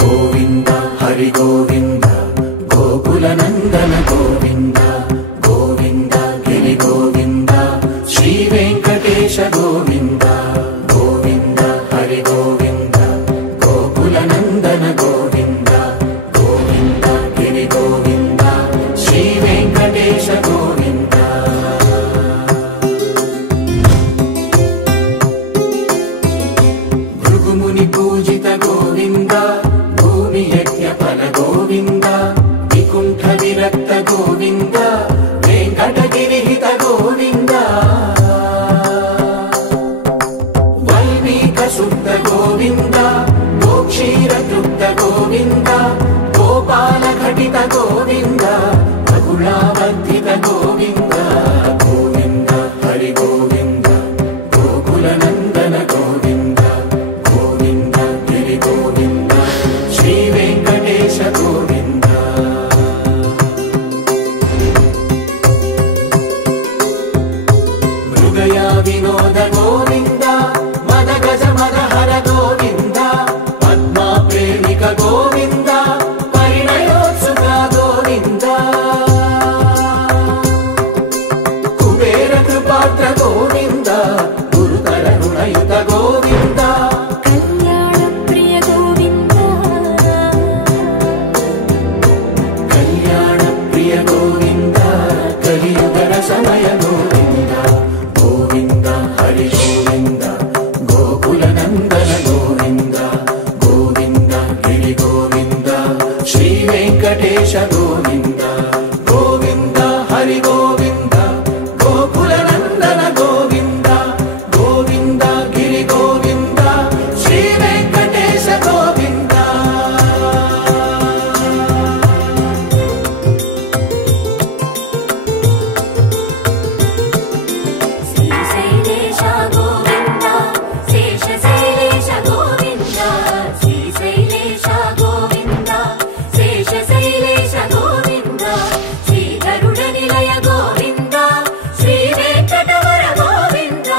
गोविंद हरि गोविंद गोकुल नंदन गोविंद गोविंद गिरि गोविंद श्री वेंकटेश गोविंद गोविंद हरि गोविंद गोकुल नंदन गोविंद गोविंद गिरि गोविंद श्री वेंकटेश गोविंद भृगुमुनि पूजित गोविंद भूमि यज्ञ फल गोविंद विकुंठ विरक्त गोविंद वेंकटगिरि हित गोविंद वल्मीक शुद्ध गोविंद गोक्षीर तृप्त गोविंद गोपाल घटित गोविंद बकुलावर्धित गोविंद गोविंद हरि गोविंद गोकुल नंदन गोविंद गोविंद गिरि गोविंद श्री वेंकटेश गोविंद मृगया विनोद गोविंद मद गज मद हर गोविंद पद्मा प्रेमिक गोविंद परिणयोत्सुक गोविंद कुबेर कृपात्र गोविंद गुरुतर ऋणयुत गोविंद कल्याण प्रिय गोविंद कल्याण प्रिय गोविंद कलियुगर समय गोविंद गोविंद हरि गोविंद गोकुल नंदन गोविंद गोविंद गिरि गोविंद श्री वेंकटेश गोविंद गोविंद हरि गोविंद गोकुल नंदन गोविंद गोविंद गिरि गोविंद श्री वेंकटेश गोविंद श्रीशैलेश गोविंद शेषशैलेश गोविंद श्रीशैलेश गोविंद शेषशैलेश गोविंद श्रीगरुड निलय गोविंद श्री वेंकटवर गोविंद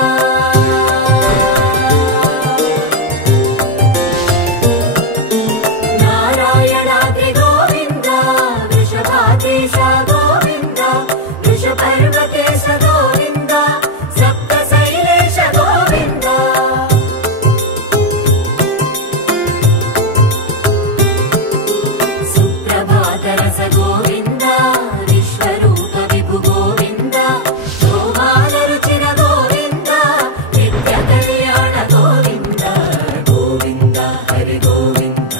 नारायणाद्रि गोविंद वृषभाधीश गोविंद वृषपर्वतेश गोविंद सप्तशैलेश गोविंद सुप्रभातरस गोविंद विश्वरूप विभु गोविंद गोमालरुचिर गोविंद नित्य कल्याण गोविंद गोविंद हरि गोविंद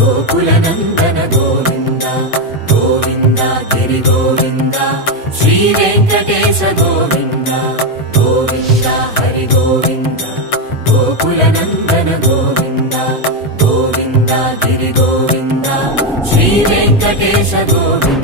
गोकुल नंदन गोविंद गोविंद गिरि गोविंद श्री वेंकटेश गोविंद गोविंद हरि गोविंद गोकुल नंदन गोविंद गोविंद गिरि गोविंद श्री वेंकटेश गोविंद